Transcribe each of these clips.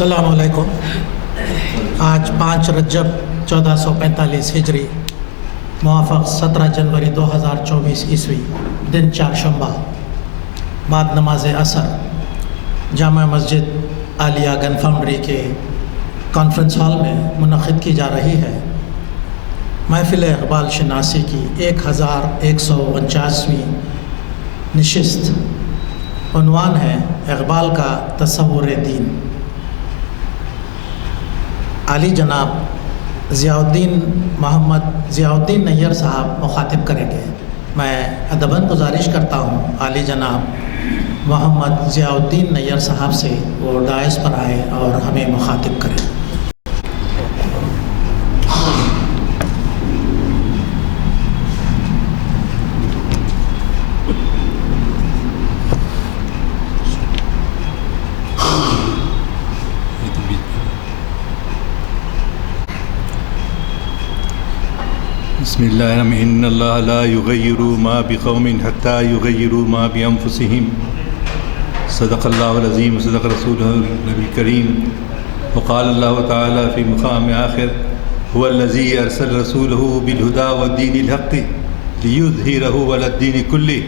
السلام علیکم۔ آج 5 رجب 1445 ہجری موافق 17 جنوری 2024 عیسوی دن چہارشنبہ بعد نماز عصر جامع مسجد عالیہ گن فاؤنڈری کے کانفرنس ہال میں منعقد کی جا رہی ہے محفل اقبال شناسی کی 1149ویں نشست۔ عنوان ہے اقبال کا تصور دین۔ عالی جناب ضیاء الدین نیّر صاحب مخاطب کریں گے۔ میں ادباً گزارش کرتا ہوں عالی جناب محمد ضیاء الدین نیّر صاحب سے وہ ڈائس پر آئے اور ہمیں مخاطب کریں۔ بسم اللہ الرحمن الرحیم۔ ان اللہ لا یغیر ما بقوم حتی یغیروا ما بانفسہم۔ صدق اللہ العظیم وصدق رسولہ النبی الکریم۔ وقال اللہ تعالی فی مقام آخر هو الذی ارسل رسولہ بالہدی والدین الحق لیظہرہ علی الدین کلہ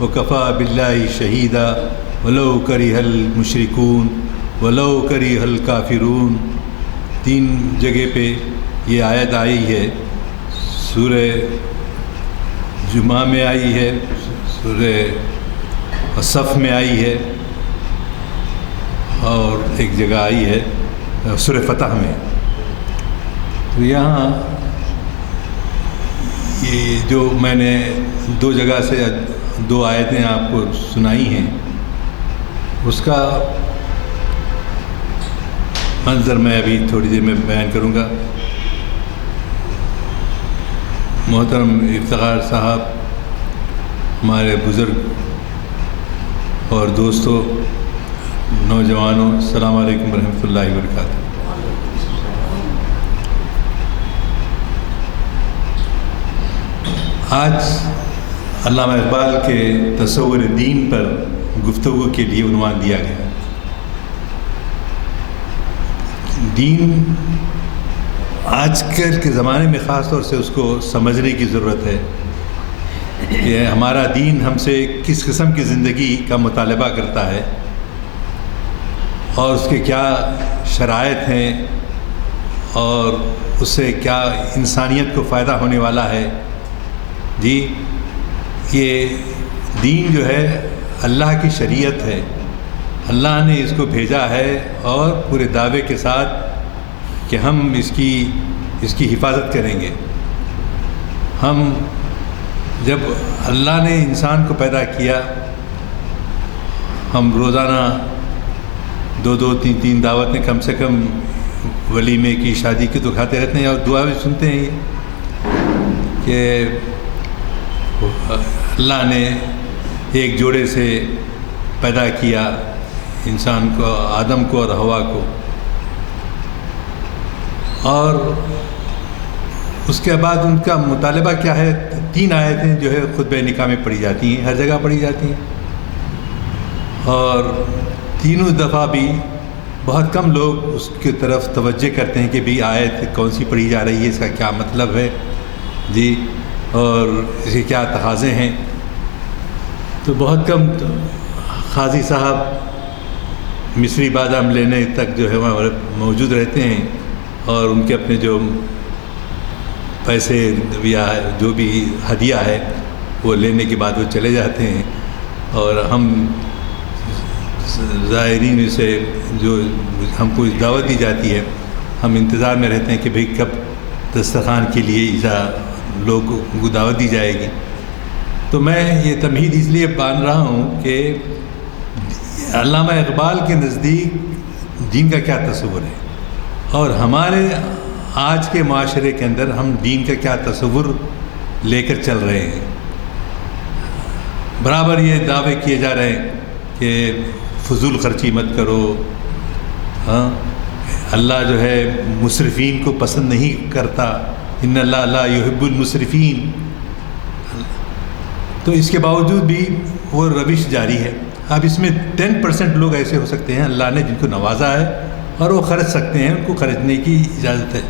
وکفی باللہ شہیدا ولو کرہ المشرکون ولو کرہ الکافرون۔ 3 جگہ پہ یہ آیت آئی ہے۔ سورہ جمعہ میں آئی ہے، سورہ صف میں آئی ہے، اور ایک جگہ آئی ہے سورہ فتح میں۔ تو یہاں یہ جو میں نے 2 جگہ سے 2 آیتیں آپ کو سنائی ہیں، اس کا منظر میں ابھی تھوڑی دیر میں بیان کروں گا۔ محترم افتخار صاحب، ہمارے بزرگ اور دوستوں، نوجوانوں، السلام علیکم ورحمۃ اللہ وبرکاتہ۔ آج علامہ اقبال کے تصور دین پر گفتگو کے لیے عنوان دیا گیا۔ دین آج کل کے زمانے میں خاص طور سے اس کو سمجھنے کی ضرورت ہے کہ ہمارا دین ہم سے کس قسم کی زندگی کا مطالبہ کرتا ہے اور اس کے کیا شرائط ہیں اور اس سے کیا انسانیت کو فائدہ ہونے والا ہے۔ جی، یہ دین جو ہے اللہ کی شریعت ہے، اللہ نے اس کو بھیجا ہے اور پورے دعوے کے ساتھ کہ ہم اس کی حفاظت کریں گے۔ ہم جب اللہ نے انسان کو پیدا کیا، ہم روزانہ 2 3 دعوتیں کم سے کم ولیمے کی، شادی کی تو کھاتے رہتے ہیں، اور دعا بھی سنتے ہیں کہ اللہ نے ایک جوڑے سے پیدا کیا انسان کو، آدم کو اور حوا کو، اور اس کے بعد ان کا مطالبہ کیا ہے۔ 3 آیتیں جو ہے خطبہ نکاح میں پڑھی جاتی ہیں، ہر جگہ پڑھی جاتی ہیں، اور تینوں دفعہ بھی بہت کم لوگ اس کی طرف توجہ کرتے ہیں کہ بھی آیت کون سی پڑھی جا رہی ہے، اس کا کیا مطلب ہے جی، اور اس کے کیا تقاضے ہیں. تو بہت کم قاضی صاحب مصری بادام لینے تک جو ہے وہاں موجود رہتے ہیں، اور ان کے اپنے جو پیسے یا جو بھی ہدیہ ہے وہ لینے کے بعد وہ چلے جاتے ہیں. اور ہم زائرین سے جو ہم کو دعوت دی جاتی ہے، ہم انتظار میں رہتے ہیں کہ بھئی کب دسترخوان کے لیے لوگوں کو دعوت دی جائے گی. تو میں یہ تمہید اس لیے باندھ رہا ہوں کہ علامہ اقبال کے نزدیک دین کا کیا تصور ہے، اور ہمارے آج کے معاشرے کے اندر ہم دین کا کیا تصور لے کر چل رہے ہیں. برابر یہ دعوے کیے جا رہے ہیں کہ فضول خرچی مت کرو، ہاں اللہ جو ہے مسرفین کو پسند نہیں کرتا، ان اللہ لا یحب المسرفین. تو اس کے باوجود بھی وہ روش جاری ہے. اب اس میں 10% لوگ ایسے ہو سکتے ہیں اللہ نے جن کو نوازا ہے اور وہ خرچ سکتے ہیں، ان کو خرچنے کی اجازت ہے.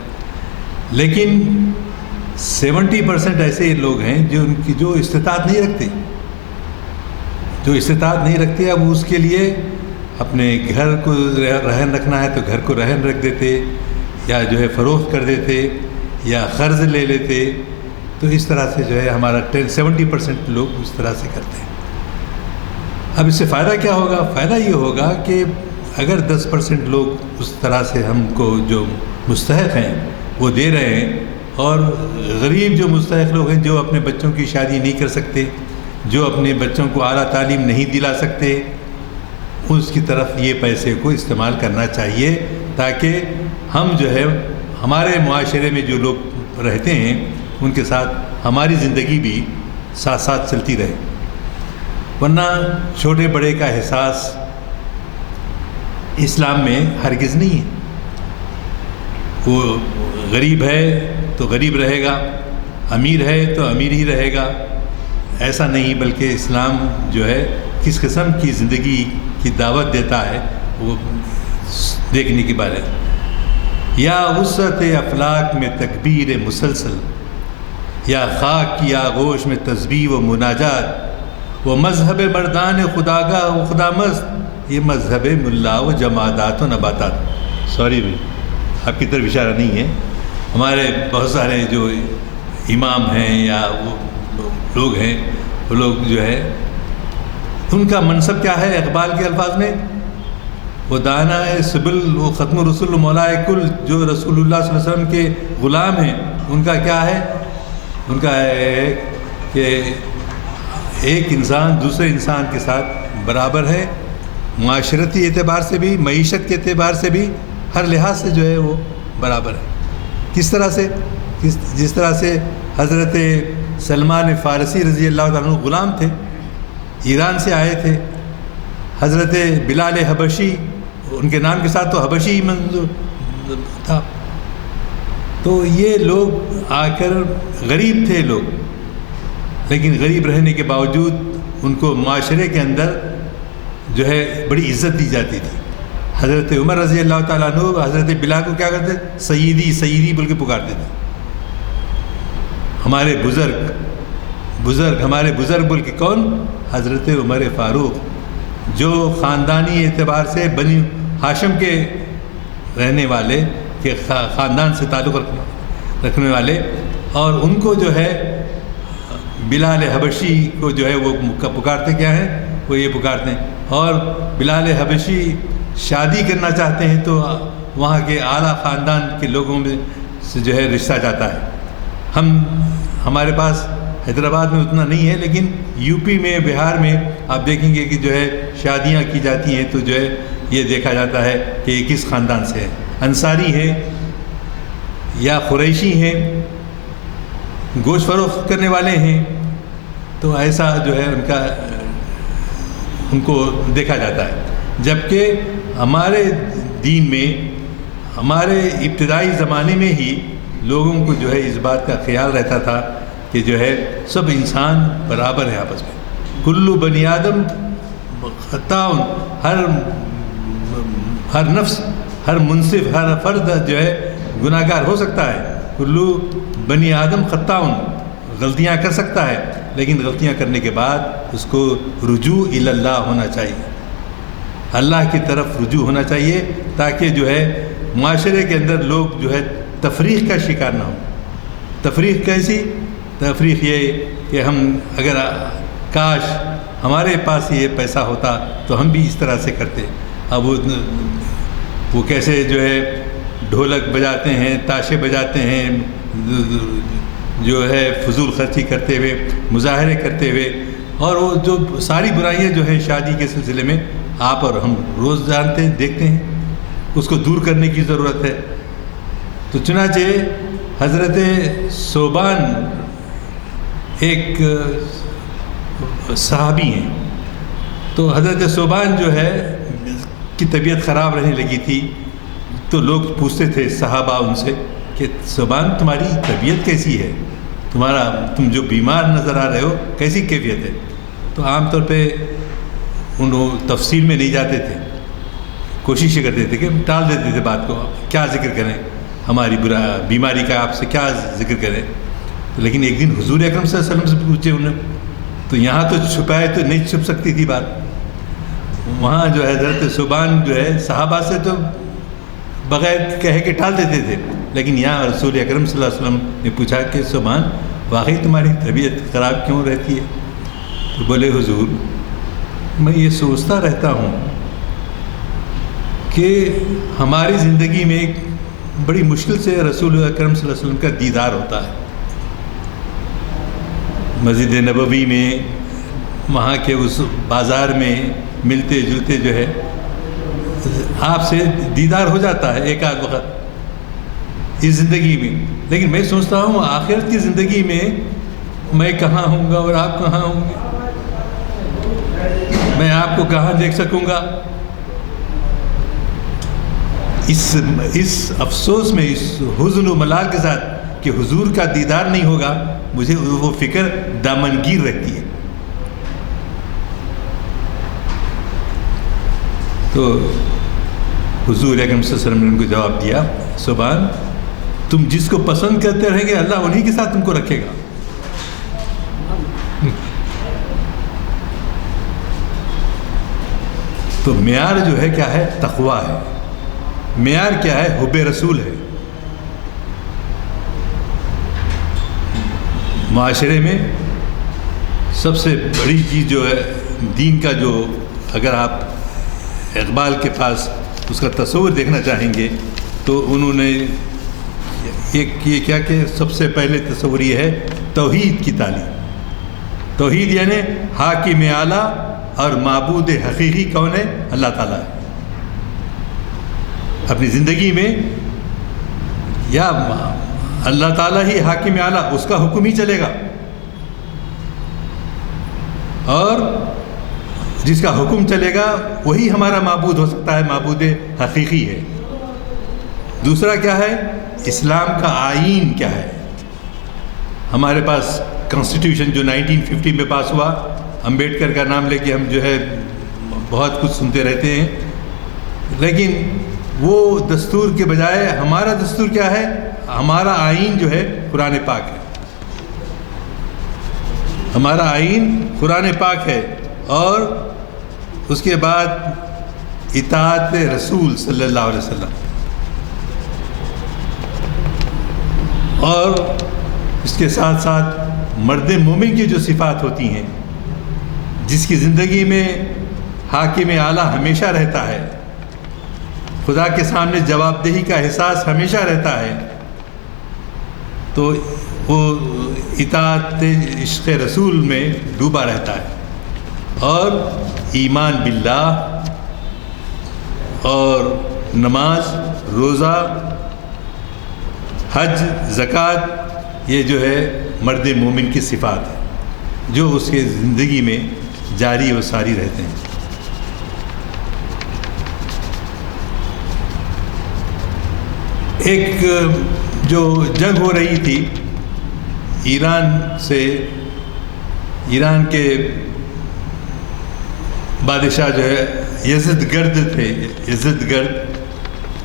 لیکن 70% ایسے لوگ ہیں جو استطاعت نہیں رکھتے. اب اس کے لیے اپنے گھر کو رہن رکھنا ہے تو گھر کو رہن رکھ دیتے، یا جو ہے فروخت کر دیتے، یا قرض لے لیتے. تو اس طرح سے جو ہے ہمارا 70% لوگ اس طرح سے کرتے ہیں. اب اس سے فائدہ کیا ہوگا؟ فائدہ یہ ہوگا کہ اگر 10% لوگ اس طرح سے ہم کو جو مستحق ہیں وہ دے رہے ہیں، اور غریب جو مستحق لوگ ہیں جو اپنے بچوں کی شادی نہیں کر سکتے، جو اپنے بچوں کو اعلیٰ تعلیم نہیں دلا سکتے، اس کی طرف یہ پیسے کو استعمال کرنا چاہیے، تاکہ ہم جو ہے ہمارے معاشرے میں جو لوگ رہتے ہیں ان کے ساتھ ہماری زندگی بھی ساتھ ساتھ چلتی رہے. ورنہ چھوٹے بڑے کا احساس اسلام میں ہرگز نہیں ہے. وہ غریب ہے تو غریب رہے گا، امیر ہے تو امیر ہی رہے گا، ایسا نہیں. بلکہ اسلام جو ہے کس قسم کی زندگی کی دعوت دیتا ہے وہ دیکھنے کی بات ہے. یا وسعت افلاک میں تکبیر مسلسل، یا خاک کی آغوش میں تسبیح و مناجات، وہ مذہب مردان خداگاہ و خدا مست، یہ مذہب ملا و جمادات و نباتات. سوری بھائی، آپ کی طرف اشارہ نہیں ہے. ہمارے بہت سارے جو امام ہیں یا وہ لوگ ہیں، وہ لوگ جو ہے ان کا منصب کیا ہے؟ اقبال کے الفاظ میں وہ دانا سبل، وہ ختم رسول مولائے کل، جو رسول اللہ صلی اللہ علیہ وسلم کے غلام ہیں. ان کا کیا ہے؟ ان کا ہے کہ ایک انسان دوسرے انسان کے ساتھ برابر ہے، معاشرتی اعتبار سے بھی، معیشت کے اعتبار سے بھی، ہر لحاظ سے جو ہے وہ برابر ہے. کس طرح سے؟ جس طرح سے حضرت سلمان فارسی رضی اللہ تعالیٰ عنہ غلام تھے، ایران سے آئے تھے. حضرت بلال حبشی، ان کے نام کے ساتھ تو حبشی ہی منظور تھا. تو یہ لوگ آ کر غریب تھے لوگ، لیکن غریب رہنے کے باوجود ان کو معاشرے کے اندر جو ہے بڑی عزت دی جاتی تھی. حضرت عمر رضی اللہ تعالیٰ عنہ حضرت بلال کو کیا کرتے؟ سیدی سیدی بول کے پکارتے تھے. ہمارے بزرگ بول کے کون؟ حضرت عمر فاروق، جو خاندانی اعتبار سے بنی ہاشم کے رہنے والے، کے خاندان سے تعلق رکھنے والے، اور ان کو جو ہے بلال حبشی کو جو ہے وہ پکارتے کیا ہیں؟ وہ یہ پکارتے ہیں. اور بلال حبشی شادی کرنا چاہتے ہیں تو وہاں کے اعلیٰ خاندان کے لوگوں میں سے جو ہے رشتہ جاتا ہے. ہمارے پاس حیدرآباد میں اتنا نہیں ہے، لیکن یو پی میں، بہار میں آپ دیکھیں گے کہ جو ہے شادیاں کی جاتی ہیں تو جو ہے یہ دیکھا جاتا ہے کہ یہ کس خاندان سے ہے، انصاری ہے یا قریشی ہیں، گوشت فروخت کرنے والے ہیں. تو ایسا جو ہے ان کو دیکھا جاتا ہے. جبکہ ہمارے دین میں، ہمارے ابتدائی زمانے میں ہی لوگوں کو جو ہے اس بات کا خیال رہتا تھا کہ جو ہے سب انسان برابر ہیں آپس میں. کلو بنی آدم خطاء، ہر ہر نفس، ہر منصف، ہر فرد جو ہے گناہ گار ہو سکتا ہے. کلو بنی آدم خطاؤن، غلطیاں کر سکتا ہے، لیکن غلطیاں کرنے کے بعد اس کو رجوع الی اللہ ہونا چاہیے، اللہ کی طرف رجوع ہونا چاہیے، تاکہ جو ہے معاشرے کے اندر لوگ جو ہے تفریق کا شکار نہ ہوں. تفریق کیسی؟ تفریق یہ کہ ہم اگر کاش ہمارے پاس یہ پیسہ ہوتا تو ہم بھی اس طرح سے کرتے. اب وہ کیسے جو ہے ڈھولک بجاتے ہیں، تاشے بجاتے ہیں، جو ہے فضول خرچی کرتے ہوئے، مظاہرے کرتے ہوئے، اور وہ جو ساری برائیاں جو ہیں شادی کے سلسلے میں آپ اور ہم روز جانتے ہیں، دیکھتے ہیں. اس کو دور کرنے کی ضرورت ہے. تو چنانچہ حضرت ثوبان ایک صحابی ہیں. تو حضرت ثوبان جو ہے کی طبیعت خراب رہنے لگی تھی، تو لوگ پوچھتے تھے صحابہ ان سے کہ ثوبان تمہاری طبیعت کیسی ہے، تم جو بیمار نظر آ رہے ہو کیسی کیفیت ہے؟ تو عام طور پہ تفصیل میں نہیں جاتے تھے، کوشش یہ کرتے تھے کہ ٹال دیتے تھے بات کو، کیا ذکر کریں ہماری بیماری کا، آپ سے کیا ذکر کریں. لیکن ایک دن حضور اکرم صلی اللہ علیہ وسلم سے پوچھے انہوں نے، تو یہاں تو چھپائے تو نہیں چھپ سکتی تھی بات. وہاں جو ہے حضرت ثوبان جو ہے صحابہ سے تو بغیر کہے کے ٹال دیتے تھے، لیکن یہاں رسول اکرم صلی اللہ علیہ وسلم نے پوچھا کہ ثوبان واقعی تمہاری طبیعت خراب کیوں رہتی ہے؟ تو بولے حضور میں یہ سوچتا رہتا ہوں کہ ہماری زندگی میں ایک بڑی مشکل سے رسول اکرم صلی اللہ علیہ وسلم کا دیدار ہوتا ہے. مسجد نبوی میں، وہاں کے اس بازار میں ملتے جلتے جو ہے آپ سے دیدار ہو جاتا ہے ایک آدھ وقت اس زندگی میں. لیکن میں سوچتا ہوں آخرت کی زندگی میں کہاں ہوں گا اور آپ کہاں ہوں گے؟ میں آپ کو کہاں دیکھ سکوں گا؟ اس افسوس میں، اس حزن و ملال کے ساتھ کہ حضور کا دیدار نہیں ہوگا، مجھے وہ فکر دامنگیر رہتی ہے. تو حضور اکرم صلی اللہ علیہ وسلم نے ان کو جواب دیا، ثوبان تم جس کو پسند کرتے رہیں گے اللہ انہی کے ساتھ تم کو رکھے گا. تو معیار جو ہے کیا ہے؟ تقویٰ ہے. معیار کیا ہے؟ حب رسول ہے. معاشرے میں سب سے بڑی چیز جو ہے دین کا، جو اگر آپ اقبال کے پاس اس کا تصور دیکھنا چاہیں گے تو انہوں نے یہ کیا کہ سب سے پہلے تصور یہ ہے توحید کی تعلیم. توحید یعنی حاکم اعلیٰ اور معبود حقیقی کون ہے؟ اللہ تعالیٰ ہے. اپنی زندگی میں یا اللہ تعالیٰ ہی حاکم اعلیٰ، اس کا حکم ہی چلے گا، اور جس کا حکم چلے گا وہی ہمارا معبود ہو سکتا ہے، معبود حقیقی ہے. دوسرا کیا ہے؟ اسلام کا آئین کیا ہے. ہمارے پاس کانسٹیٹیوشن جو 1950 میں پاس ہوا، امبیڈکر کا نام لے کے ہم جو ہے بہت کچھ سنتے رہتے ہیں، لیکن وہ دستور کے بجائے ہمارا دستور کیا ہے؟ ہمارا آئین جو ہے قرآن پاک ہے. ہمارا آئین قرآن پاک ہے، اور اس کے بعد اطاعت رسول صلی اللہ علیہ وسلم، اور اس کے ساتھ ساتھ مرد مومن کی جو صفات ہوتی ہیں، جس کی زندگی میں حاکم اعلیٰ ہمیشہ رہتا ہے، خدا کے سامنے جواب دہی کا احساس ہمیشہ رہتا ہے، تو وہ اطاعت عشق رسول میں ڈوبا رہتا ہے. اور ایمان باللہ اور نماز، روزہ، حج، زکوٰۃ، یہ جو ہے مرد مومن کی صفات ہے جو اس کے زندگی میں جاری و ساری رہتے ہیں. ایک جو جنگ ہو رہی تھی ایران سے، ایران کے بادشاہ جو ہے یزد گرد تھے، یزد گرد،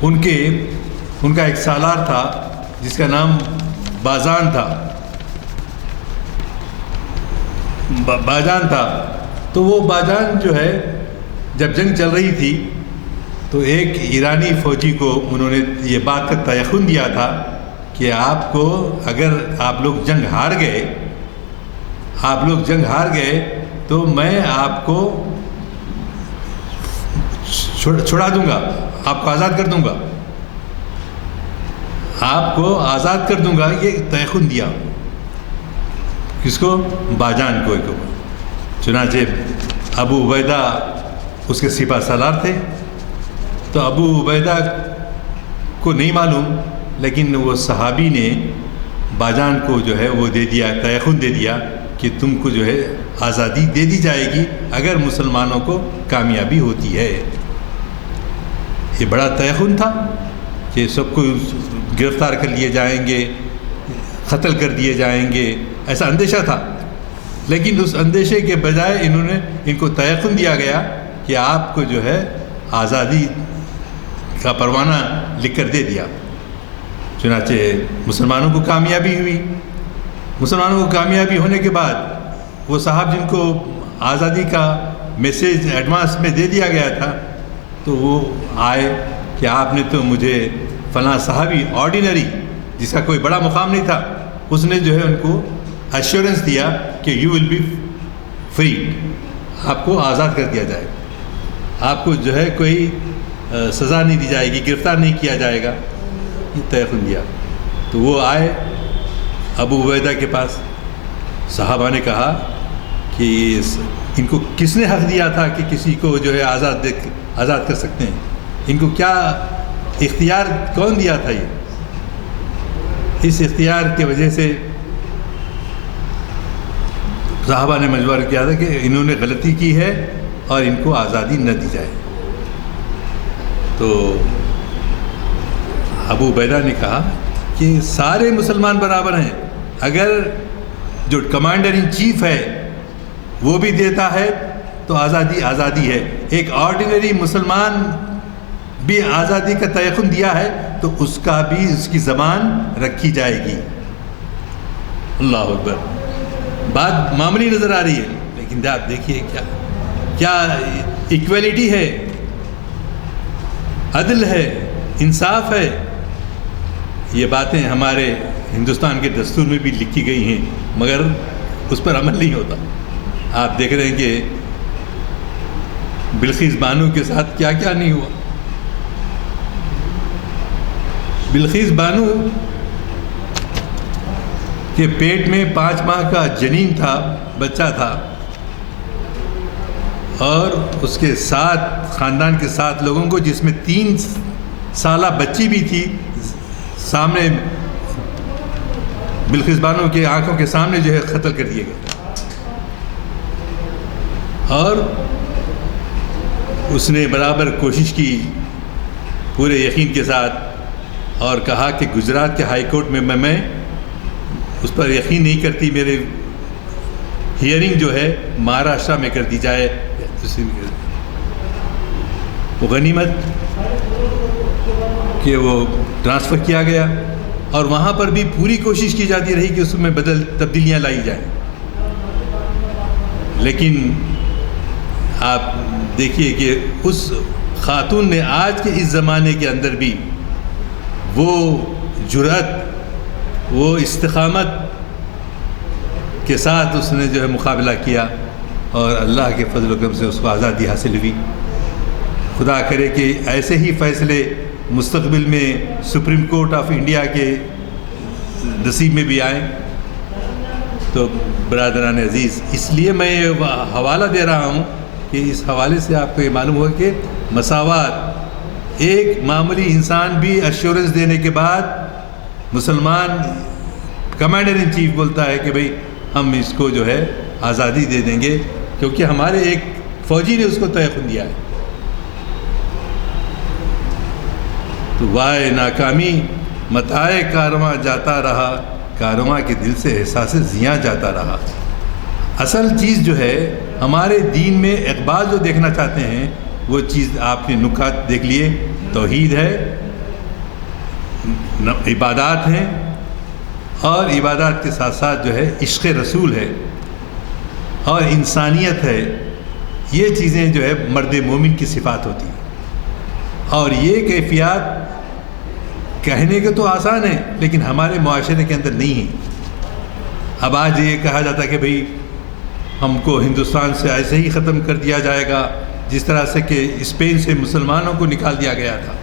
ان کا ایک سالار تھا جس کا نام باجان تھا. تو وہ باجان جو ہے جب جنگ چل رہی تھی تو ایک ایرانی فوجی کو انہوں نے یہ بات کا تیقن دیا تھا کہ آپ کو اگر آپ لوگ جنگ ہار گئے تو میں آپ کو چھڑا دوں گا، آپ کو آزاد کر دوں گا. یہ تیقن دیا کس کو؟ باجان کو. چنانچہ ابو عبیدہ اس کے سپہ سالار تھے. تو ابو عبیدہ کو نہیں معلوم، لیکن وہ صحابی نے باجان کو جو ہے وہ دے دیا، تیقن دے دیا کہ تم کو جو ہے آزادی دے دی جائے گی اگر مسلمانوں کو کامیابی ہوتی ہے. یہ بڑا تیقن تھا کہ سب کو گرفتار کر لیے جائیں گے، قتل کر دیے جائیں گے، ایسا اندیشہ تھا. لیکن اس اندیشے کے بجائے ان کو تیقن دیا گیا کہ آپ کو جو ہے آزادی کا پروانہ لکھ کر دے دیا. چنانچہ مسلمانوں کو کامیابی ہوئی. مسلمانوں کو کامیابی ہونے کے بعد وہ صاحب جن کو آزادی کا میسیج ایڈوانس میں دے دیا گیا تھا تو وہ آئے کہ آپ نے تو مجھے فلاں صحابی آرڈینری جس کا کوئی بڑا مقام نہیں تھا، اس نے جو ہے ان کو ایشورنس دیا کہ یو ول بی فری، آپ کو آزاد کر دیا جائے گا، آپ کو جو ہے کوئی سزا نہیں دی جائے گی، گرفتار نہیں کیا جائے گا. یہ تیقن دیا. تو وہ آئے ابو عبیدہ کے پاس. صحابہ نے کہا کہ ان کو کس نے حق دیا تھا کہ کسی کو جو ہے آزاد کر سکتے ہیں؟ ان کو کیا اختیار کون دیا تھا؟ یہ اس اختیار کی وجہ سے صحابہ نے مشورہ کیا تھا کہ انہوں نے غلطی کی ہے اور ان کو آزادی نہ دی جائے. تو ابو عبیدہ نے کہا کہ سارے مسلمان برابر ہیں، اگر جو کمانڈر ان چیف ہے وہ بھی دیتا ہے تو آزادی ہے. ایک آرڈینری مسلمان بھی آزادی کا تیقن دیا ہے تو اس کا بھی اس کی زبان رکھی جائے گی. اللہ اکبر. بات معمولی نظر آ رہی ہے لیکن آپ دیکھیے کیا ایکویلٹی ہے، عدل ہے، انصاف ہے. یہ باتیں ہمارے ہندوستان کے دستور میں بھی لکھی گئی ہیں مگر اس پر عمل نہیں ہوتا. آپ دیکھ رہے ہیں کہ بلقیس بانو کے ساتھ کیا کیا نہیں ہوا. بلقیس بانو کے پیٹ میں 5 ماہ کا جنین تھا، بچہ تھا، اور اس کے 7 خاندان کے 7 لوگوں کو، جس میں 3 سالہ بچی بھی تھی، سامنے بلقیس بانو کے آنکھوں کے سامنے جو ہے قتل کر دیے گئے. اور اس نے برابر کوشش کی پورے یقین کے ساتھ اور کہا کہ گجرات کے ہائی کورٹ میں اس پر یقین نہیں کرتی، میرے ہیئرنگ جو ہے مہاراشٹرا میں کر دی جائے. وہ غنیمت کہ وہ ٹرانسفر کیا گیا اور وہاں پر بھی پوری کوشش کی جاتی رہی کہ اس میں تبدیلیاں لائی جائیں. لیکن آپ دیکھیے کہ اس خاتون نے آج کے اس زمانے کے اندر بھی وہ جرأت، وہ استقامت کے ساتھ اس نے جو ہے مقابلہ کیا اور اللہ کے فضل و کرم سے اس کو آزادی حاصل ہوئی. خدا کرے کہ ایسے ہی فیصلے مستقبل میں سپریم کورٹ آف انڈیا کے نصیب میں بھی آئیں. تو برادران عزیز، اس لیے میں یہ حوالہ دے رہا ہوں کہ اس حوالے سے آپ کو یہ معلوم ہو کہ مساوات، ایک معمولی انسان بھی ایشورنس دینے کے بعد مسلمان کمانڈر ان چیف بولتا ہے کہ بھئی ہم اس کو جو ہے آزادی دے دیں گے کیونکہ ہمارے ایک فوجی نے اس کو تیقن دیا ہے. تو وائے ناکامی متائے کارواں جاتا رہا، کارواں کے دل سے احساس زیاں جاتا رہا. اصل چیز جو ہے ہمارے دین میں اقبال جو دیکھنا چاہتے ہیں وہ چیز آپ نے نکات دیکھ لیے. توحید ہے، عبادات ہیں، اور عبادات کے ساتھ ساتھ جو ہے عشق رسول ہے اور انسانیت ہے. یہ چیزیں جو ہے مرد مومن کی صفات ہوتی ہیں. اور یہ کیفیات کہنے کے تو آسان ہیں لیکن ہمارے معاشرے کے اندر نہیں ہیں. اب آج یہ کہا جاتا ہے کہ بھئی ہم کو ہندوستان سے ایسے ہی ختم کر دیا جائے گا جس طرح سے کہ اسپین سے مسلمانوں کو نکال دیا گیا تھا.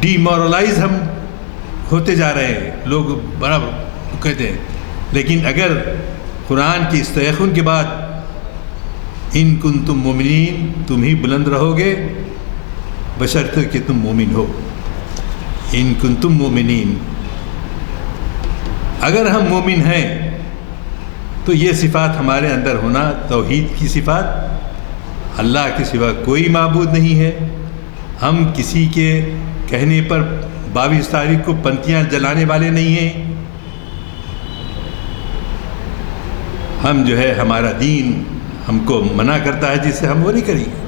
ڈی مورلائز ہم ہوتے جا رہے ہیں، لوگ بڑا کہتے ہیں. لیکن اگر قرآن کی استحقاق کے بعد ان کنتم مومنین، تم ہی بلند رہو گے بشرط کہ تم مومن ہو. ان کنتم مومنین، اگر ہم مومن ہیں تو یہ صفات ہمارے اندر ہونا، توحید کی صفات، اللہ کے سوا کوئی معبود نہیں ہے. ہم کسی کے کہنے پر 22 تاریخ کو پنتیاں جلانے والے نہیں ہیں. ہم جو ہے ہمارا دین ہم کو منع کرتا ہے جس سے ہم وہ نہیں کریں گے.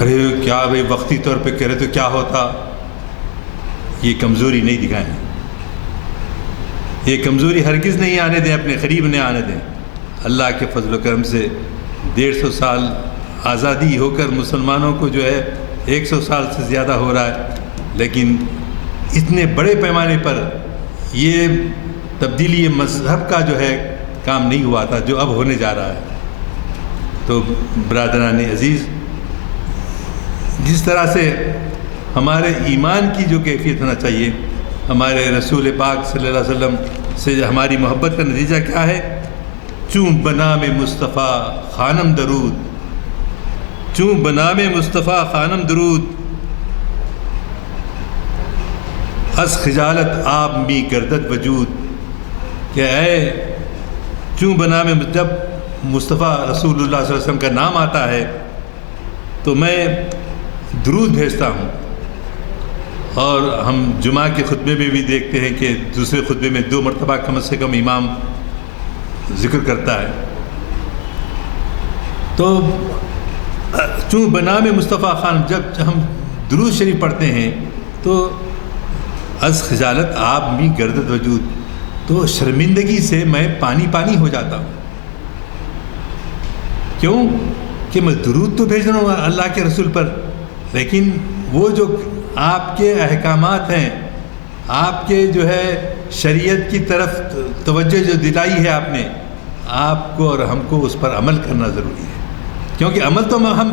ارے کیا بھائی وقتی طور پہ کرے تو کیا ہوتا، یہ کمزوری نہیں دکھائیں. یہ کمزوری ہرگز نہیں آنے دیں، اپنے قریب نہیں آنے دیں. اللہ کے فضل و کرم سے 150 سال آزادی ہو کر مسلمانوں کو جو ہے 100 سال سے زیادہ ہو رہا ہے، لیکن اتنے بڑے پیمانے پر یہ تبدیلی مذہب کا جو ہے کام نہیں ہوا تھا جو اب ہونے جا رہا ہے. تو برادران عزیز، جس طرح سے ہمارے ایمان کی جو کیفیت ہونا چاہیے، ہمارے رسول پاک صلی اللہ علیہ وسلم سے ہماری محبت کا نتیجہ کیا ہے؟ چون بنام مصطفیٰ خانم درود، چون بنام مصطفیٰ خانم درود، از خجالت آب می گردد وجود. کہ اے چون بنام، جب مصطفیٰ رسول اللہ صلی اللہ علیہ وسلم کا نام آتا ہے تو میں درود بھیجتا ہوں. اور ہم جمعہ کے خطبے میں بھی دیکھتے ہیں کہ دوسرے خطبے میں 2 مرتبہ کم سے کم امام ذکر کرتا ہے. تو چون بنام مصطفیٰ خان، جب ہم درود شریف پڑھتے ہیں تو از خجالت آب می گردد وجود، تو شرمندگی سے میں پانی پانی ہو جاتا ہوں. کیوں کہ میں درود تو بھیج رہا ہوں اللہ کے رسول پر، لیکن وہ جو آپ کے احکامات ہیں، آپ کے جو ہے شریعت کی طرف توجہ جو دلائی ہے آپ نے، آپ کو اور ہم کو اس پر عمل کرنا ضروری ہے. کیونکہ عمل تو ہم،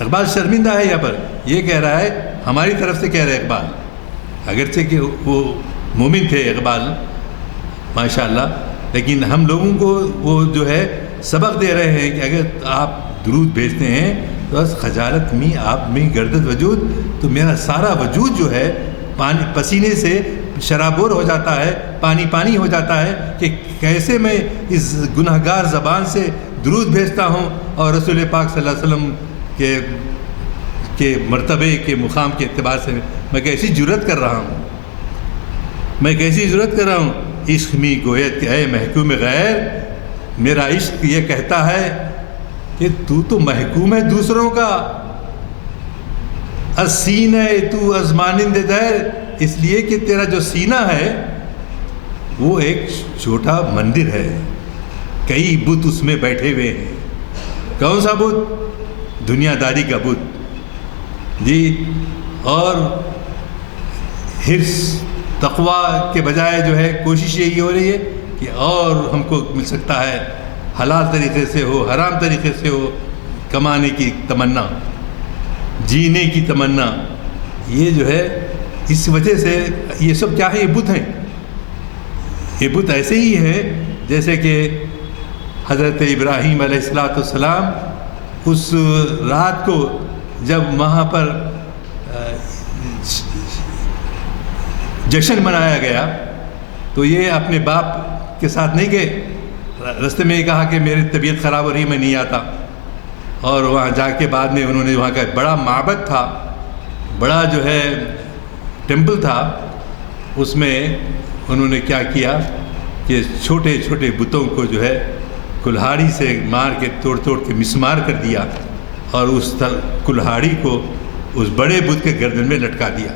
اقبال شرمندہ ہے یہاں پر، یہ کہہ رہا ہے ہماری طرف سے کہہ رہے اقبال، اگرچہ کہ وہ مومن تھے اقبال ماشاءاللہ، لیکن ہم لوگوں کو وہ جو ہے سبق دے رہے ہیں کہ اگر آپ درود بھیجتے ہیں تو بس خجالت می آپ میں گردد وجود، تو میرا سارا وجود جو ہے پانی پسینے سے شرابور ہو جاتا ہے، پانی پانی ہو جاتا ہے کہ کیسے میں اس گنہگار زبان سے درود بھیجتا ہوں اور رسول پاک صلی اللہ علیہ وسلم کے مرتبے کے مقام کے اعتبار سے میں کیسی جرت کر رہا ہوں، میں کیسی جرت کر رہا ہوں. عشق می گویت کہ اے محکوم غیر، میرا عشق یہ کہتا ہے کہ تو محکوم ہے دوسروں کا. از سینہ تو از مانند دیر، اس لیے کہ تیرا جو سینہ ہے وہ ایک چھوٹا مندر ہے، کئی بت اس میں بیٹھے ہوئے ہیں. کون سا بت؟ دنیا داری کا بت جی. اور حرص تقویٰ کے بجائے جو ہے کوشش یہی ہو رہی ہے کہ اور ہم کو مل سکتا ہے، حلال طریقے سے ہو، حرام طریقے سے ہو، کمانے کی تمنا، جینے کی تمنا. یہ جو ہے اس وجہ سے یہ سب کیا ہے؟ یہ بت ہیں. یہ بت ایسے ہی ہیں جیسے کہ حضرت ابراہیم علیہ السلام اس رات کو جب وہاں پر جشن منایا گیا تو یہ اپنے باپ کے ساتھ نہیں گئے، راستے میں یہ کہا کہ میری طبیعت خراب ہو رہی، میں نہیں آتا. اور وہاں جا کے بعد میں انہوں نے وہاں کا بڑا معبد تھا، بڑا جو ہے ٹیمپل تھا، اس میں انہوں نے کیا کیا کہ چھوٹے چھوٹے بتوں کو جو ہے کلہاڑی سے مار کے توڑ کے مسمار کر دیا اور اس کلہاڑی کو اس بڑے بت کے گردن میں لٹکا دیا.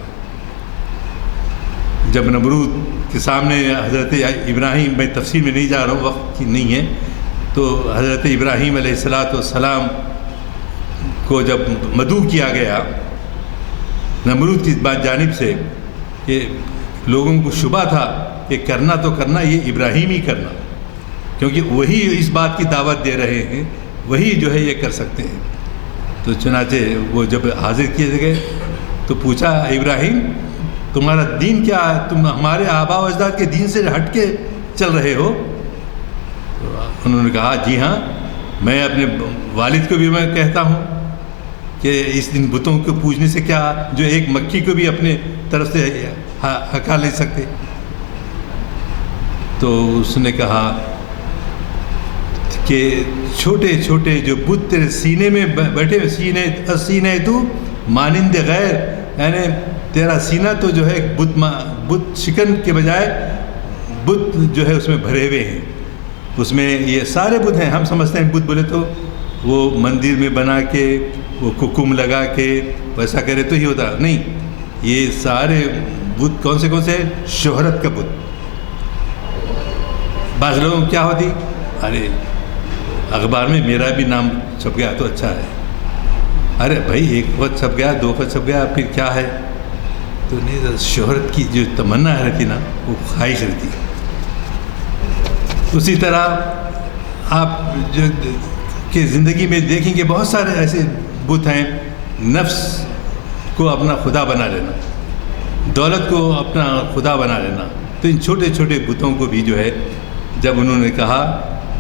جب نمرود کے سامنے حضرت ابراہیم، میں تفصیل میں نہیں جا رہا ہوں، وقت کی نہیں ہے، تو حضرت ابراہیم علیہ السلام کو جب مدعو کیا گیا نمرود کی جانب سے کہ لوگوں کو شبہ تھا کہ کرنا تو کرنا یہ ابراہیم ہی کرنا، کیونکہ وہی اس بات کی دعوت دے رہے ہیں، وہی جو ہے یہ کر سکتے ہیں. تو چنانچہ وہ جب حاضر کیے گئے تو پوچھا ابراہیم تمہارا دین کیا ہے؟ تم ہمارے آبا و اجداد کے دین سے ہٹ کے چل رہے ہو؟ انہوں نے کہا جی ہاں، میں اپنے والد کو بھی میں کہتا ہوں کہ اس دن بتوں کو پوجنے سے کیا، جو ایک مکھی کو بھی اپنے طرف سے ہکا لے سکتے. تو اس نے کہا کہ چھوٹے چھوٹے جو بت تیرے سینے میں بیٹھے ہوئے، سینے تو مانند غیر، یعنی تیرا سینہ تو جو ہے بت شکن کے بجائے بت جو ہے اس میں بھرے ہوئے ہیں. اس میں یہ سارے بت ہیں. ہم سمجھتے ہیں بت بولے تو وہ مندر میں بنا کے وہ ککم لگا کے ویسا کرے تو ہی ہوتا نہیں. یہ سارے بت کون سے شہرت کا بت. بعض لوگوں کو کیا ہوتی، ارے اخبار میں میرا بھی نام چھپ گیا تو اچھا ہے. ارے بھائی ایک وقت چھپ گیا، دو وقت چھپ گیا، پھر کیا ہے؟ تو نہیں، شہرت کی جو تمنا رہتی نا وہ خواہش رہتی. اسی طرح آپ جو کہ زندگی میں دیکھیں گے بہت سارے ایسے بت ہیں. نفس کو اپنا خدا بنا لینا، دولت کو اپنا خدا بنا لینا. تو ان چھوٹے چھوٹے بتوں کو بھی جو ہے جب انہوں نے کہا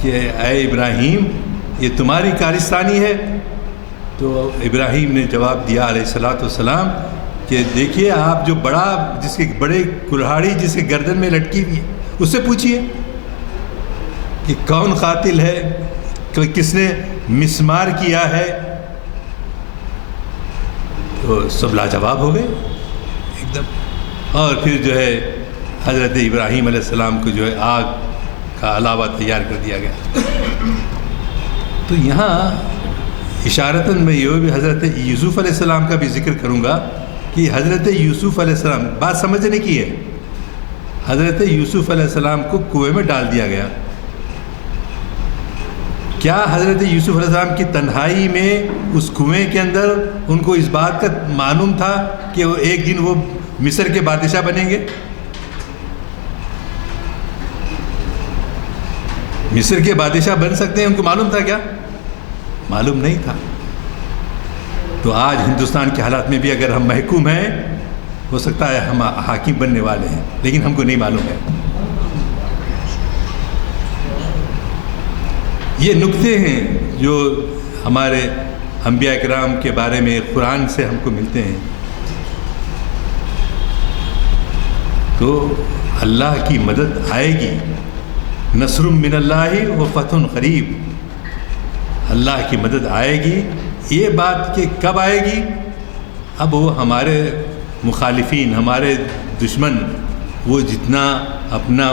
کہ اے ابراہیم یہ تمہاری کارستانی ہے، تو ابراہیم نے جواب دیا علیہ السلام کہ دیکھیے آپ جو بڑا جس کے بڑے کلہاڑی جس کے گردن میں لٹکی ہوئی ہے اس سے پوچھیے کہ کون قاتل ہے، کہ کس نے مسمار کیا ہے. تو سب لاجواب ہو گئے ایک دم. اور پھر جو ہے حضرت ابراہیم علیہ السلام کو جو ہے آگ کا علاوہ تیار کر دیا گیا. تو یہاں اشارتاً میں یہ بھی حضرت یوسف علیہ السلام کا بھی ذکر کروں گا کہ حضرت یوسف علیہ السلام، بات سمجھنے کی ہے، حضرت یوسف علیہ السلام کو کنویں میں ڈال دیا گیا. کیا حضرت یوسف علیہ السلام کی تنہائی میں اس کنویں کے اندر ان کو اس بات کا معلوم تھا کہ وہ ایک دن وہ مصر کے بادشاہ بنیں گے؟ مصر کے بادشاہ بن سکتے ہیں، ان کو معلوم تھا کیا؟ معلوم نہیں تھا. تو آج ہندوستان کے حالات میں بھی اگر ہم محکوم ہیں، ہو سکتا ہے ہم حاکم بننے والے ہیں، لیکن ہم کو نہیں معلوم ہے. یہ نکتے ہیں جو ہمارے انبیاء کرام کے بارے میں قرآن سے ہم کو ملتے ہیں. تو اللہ کی مدد آئے گی، نصر من اللہ و فتح قریب. اللہ کی مدد آئے گی. یہ بات کہ کب آئے گی، اب وہ ہمارے مخالفین، ہمارے دشمن، وہ جتنا اپنا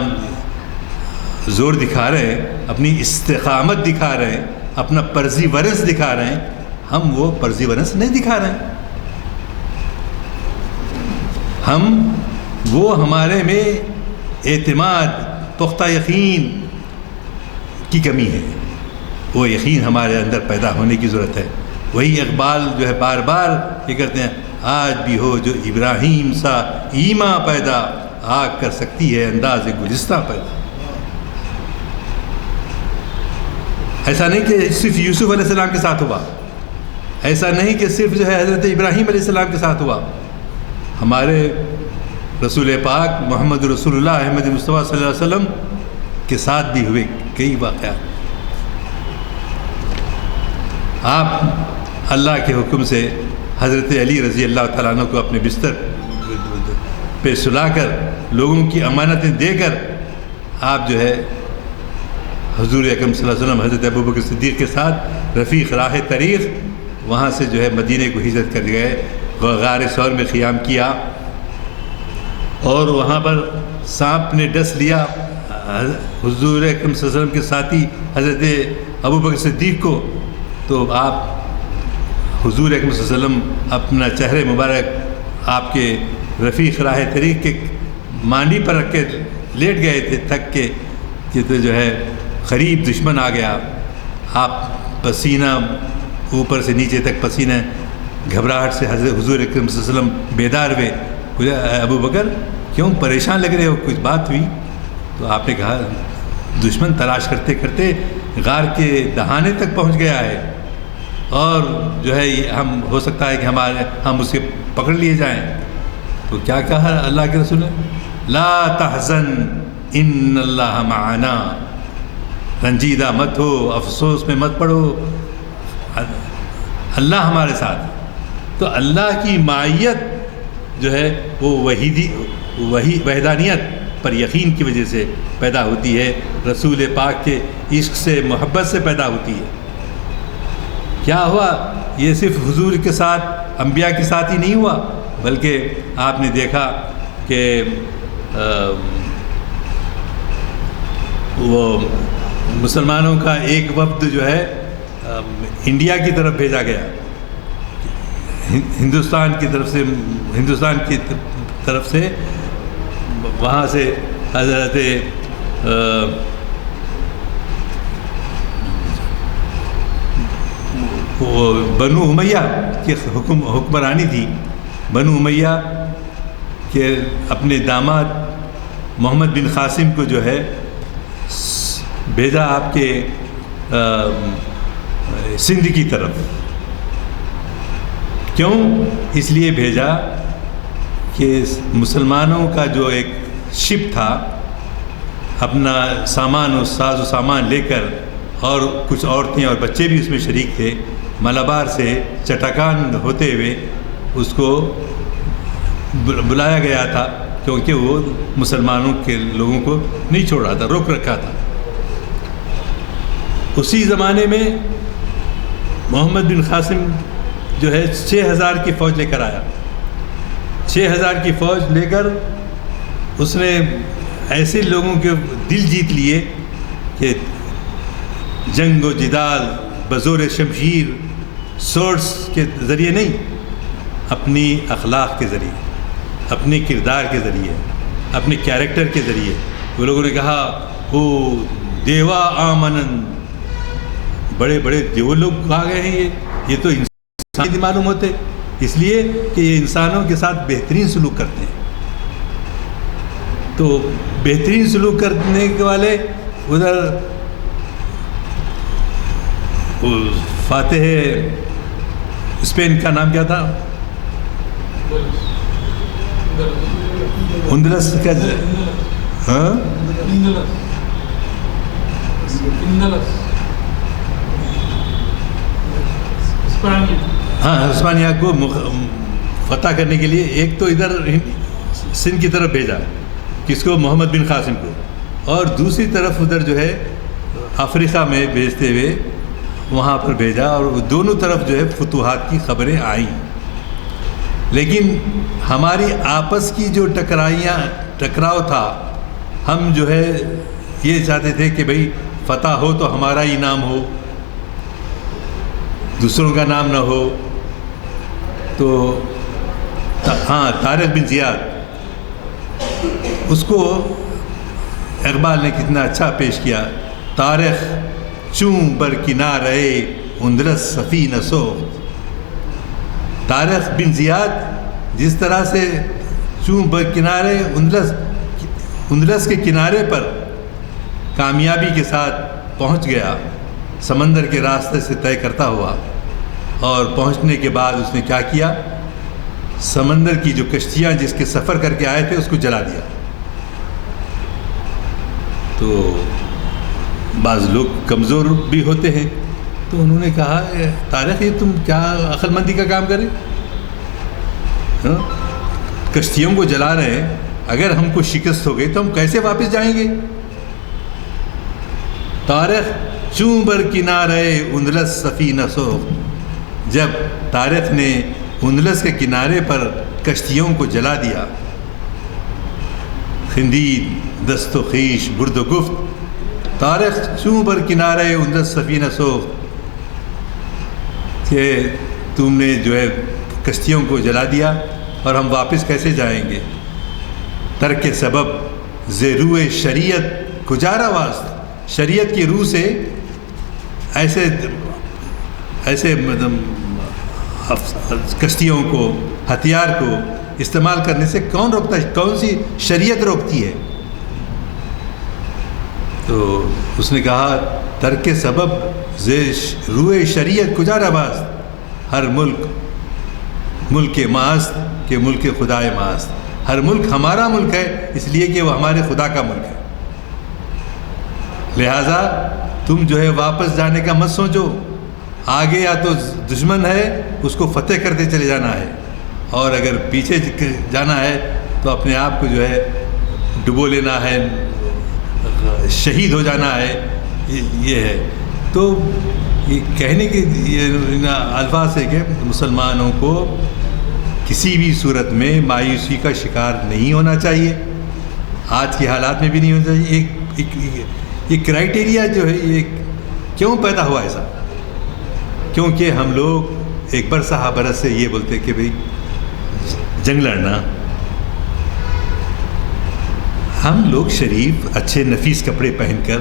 زور دکھا رہے ہیں، اپنی استقامت دکھا رہے ہیں، اپنا پرزیورنس دکھا رہے ہیں، ہم وہ پرزیورنس نہیں دکھا رہے ہیں. وہ ہمارے میں اعتماد، پختہ یقین کی کمی ہے. وہ یقین ہمارے اندر پیدا ہونے کی ضرورت ہے. وہی اقبال جو ہے بار بار یہ کرتے ہیں، آج بھی ہو جو ابراہیم سا ایماں پیدا، آگ کر سکتی ہے انداز گلستہ پیدا. ایسا نہیں کہ صرف یوسف علیہ السلام کے ساتھ ہوا، ایسا نہیں کہ صرف جو ہے حضرت ابراہیم علیہ السلام کے ساتھ ہوا. ہمارے رسول پاک محمد رسول اللہ احمد مصطفیٰ صلی اللہ علیہ وسلم کے ساتھ بھی ہوئے کئی واقعات. آپ اللہ کے حکم سے حضرت علی رضی اللہ تعالیٰ عنہ کو اپنے بستر پہ سلا کر، لوگوں کی امانتیں دے کر، آپ جو ہے حضور اکرم صلی اللہ علیہ وسلم حضرت ابوبکر صدیق کے ساتھ رفیق راہ طریق وہاں سے جو ہے مدینے کو ہجرت کر گئے. غار ثور میں قیام کیا اور وہاں پر سانپ نے ڈس لیا حضور اکرم صلی اللہ علیہ وسلم کے ساتھی حضرت ابوبکر صدیق کو، تو آپ حضور اکرم صلی اللہ علیہ وسلم اپنا چہرے مبارک آپ کے رفیق راہ طریق کے مانڈی پر رکھ کے لیٹ گئے تھے تھک کے، کہ تو جو ہے قریب دشمن آ گیا. آپ پسینہ اوپر سے نیچے تک پسینہ، گھبراہٹ سے حضرت حضور اکرم صلی اللہ علیہ وسلم بیدار ہوئے. بولے ابو بکر کیوں پریشان لگ رہے ہو، کچھ بات ہوئی؟ تو آپ نے کہا دشمن تلاش کرتے کرتے غار کے دہانے تک پہنچ گیا ہے، اور جو ہے ہم ہو سکتا ہے کہ ہم اسے پکڑ لیے جائیں. تو کیا کہا اللہ کے رسول نے؟ لا تحزن ان اللہ معنا، رنجیدہ مت ہو، افسوس میں مت پڑو، اللہ ہمارے ساتھ. تو اللہ کی معیت جو ہے وہ وحدانیت پر یقین کی وجہ سے پیدا ہوتی ہے، رسول پاک کے عشق سے محبت سے پیدا ہوتی ہے. کیا ہوا؟ یہ صرف حضور کے ساتھ انبیاء کے ساتھ ہی نہیں ہوا، بلکہ آپ نے دیکھا کہ وہ مسلمانوں کا ایک وفد جو ہے انڈیا کی طرف بھیجا گیا، ہندوستان کی طرف سے وہاں سے حضرت وہ بنو امیہ کی حکمرانی تھی. بنو امیہ کے اپنے داماد محمد بن قاسم کو جو ہے بھیجا آپ کے سندھ کی طرف. کیوں؟ اس لیے بھیجا کہ مسلمانوں کا جو ایک شپ تھا، اپنا سامان و ساز و سامان لے کر، اور کچھ عورتیں اور بچے بھی اس میں شریک تھے، ملابار سے چٹاکان ہوتے ہوئے اس کو بلایا گیا تھا، کیونکہ وہ مسلمانوں کے لوگوں کو نہیں چھوڑ رہا تھا، روک رکھا تھا. اسی زمانے میں محمد بن قاسم جو ہے 6000 کی فوج لے کر آیا. 6000 کی فوج لے کر اس نے ایسے لوگوں کے دل جیت لیے کہ جنگ و جدال بزور شمشیر سورس کے ذریعے نہیں، اپنی اخلاق کے ذریعے، اپنے کردار کے ذریعے، اپنے کیریکٹر کے ذریعے. وہ لوگوں نے کہا او دیوا آمنن، بڑے بڑے دیو لوگ آ گئے ہیں، یہ تو انسان نہیں معلوم ہوتے، اس لیے کہ یہ انسانوں کے ساتھ بہترین سلوک کرتے ہیں. تو بہترین سلوک کرنے کے والے ادھر فاتح اسپین کا نام کیا تھا؟ اندلس کا، ہاں عثمانیہ کو فتح کرنے کے لیے ایک تو ادھر سندھ کی طرف بھیجا، کس کو؟ محمد بن قاسم کو، اور دوسری طرف ادھر جو ہے افریقہ میں بھیجتے ہوئے وہاں پر بھیجا، اور دونوں طرف جو ہے فتوحات کی خبریں آئیں. لیکن ہماری آپس کی جو ٹکراؤ تھا، ہم جو ہے یہ چاہتے تھے کہ بھئی فتح ہو تو ہمارا ہی نام ہو، دوسروں کا نام نہ ہو. تو ہاں طارق بن زیاد، اس کو اقبال نے کتنا اچھا پیش کیا. طارق چوں بر کنارے اندلس سفینہ سو، طارق بن زیاد جس طرح سے چوں بر کنارے اندلس کے کنارے پر کامیابی کے ساتھ پہنچ گیا، سمندر کے راستے سے طے کرتا ہوا، اور پہنچنے کے بعد اس نے کیا کیا؟ سمندر کی جو کشتیاں جس کے سفر کر کے آئے تھے اس کو جلا دیا. تو بعض لوگ کمزور بھی ہوتے ہیں، تو انہوں نے کہا طارق یہ تم کیا عقل مندی کا کام کرے، کشتیوں کو جلا رہے ہیں، اگر ہم کو شکست ہو گئی تو ہم کیسے واپس جائیں گے؟ طارق چوں بر کنارے اندلس سفینہ سو، جب طارق نے اندلس کے کنارے پر کشتیوں کو جلا دیا، خندید دست و خیش برد و گفت تاریخ چوں بر کنارے اندر سفینہ سوخت، کہ تم نے جو ہے کشتیوں کو جلا دیا اور ہم واپس کیسے جائیں گے؟ ترک سبب زیروئے شریعت کجارا واست، شریعت کی روح سے ایسے کشتیوں کو، ہتھیار کو استعمال کرنے سے کون روکتا ہے؟ کون سی شریعت روکتی ہے؟ تو اس نے کہا ترک سبب روئے شریعت کجارا واست، ہر ملک ماست کہ ملک خدائے ماست، ہر ملک ہمارا ملک ہے اس لیے کہ وہ ہمارے خدا کا ملک ہے، لہٰذا تم جو ہے واپس جانے کا مت سوچو، آگے یا تو دشمن ہے اس کو فتح کرتے چلے جانا ہے، اور اگر پیچھے جانا ہے تو اپنے آپ کو جو ہے ڈبو لینا ہے، شہید ہو جانا ہے، یہ ہے۔ تو یہ کہنے کے یہ الفاظ ہے کہ مسلمانوں کو کسی بھی صورت میں مایوسی کا شکار نہیں ہونا چاہیے، آج کے حالات میں بھی نہیں ہونا چاہیے۔ یہ کرائٹیریا جو ہے یہ کیوں پیدا ہوا ایسا؟ کیونکہ ہم لوگ ایک برسہ برس سے یہ بولتے کہ بھئی جنگ لڑنا، ہم لوگ شریف اچھے نفیس کپڑے پہن کر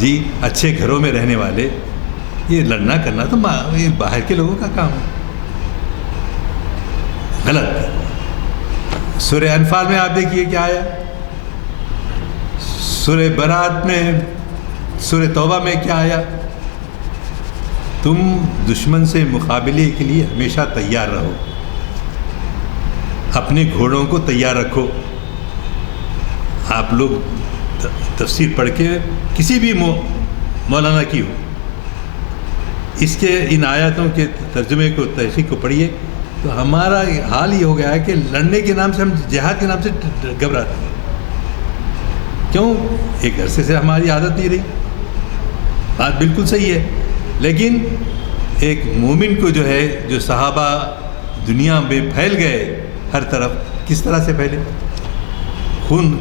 جی اچھے گھروں میں رہنے والے، یہ لڑنا کرنا تو یہ باہر کے لوگوں کا کام ہے، غلط۔ سورہ انفال میں آپ دیکھیے کیا آیا، سورہ برات میں، سورہ توبہ میں کیا آیا، تم دشمن سے مقابلے کے لیے ہمیشہ تیار رہو، اپنے گھوڑوں کو تیار رکھو۔ آپ لوگ تفسیر پڑھ کے کسی بھی مولانا کی ہو، اس کے ان آیاتوں کے ترجمے کو، تحقیق کو پڑھیے تو ہمارا حال یہ ہو گیا ہے کہ لڑنے کے نام سے ہم جہاد کے نام سے گھبراتے ہیں۔ کیوں؟ ایک عرصے سے ہماری عادت نہیں رہی، بات بالکل صحیح ہے، لیکن ایک مومن کو جو ہے، جو صحابہ دنیا میں پھیل گئے ہر طرف، کس طرح سے پھیلے؟ خون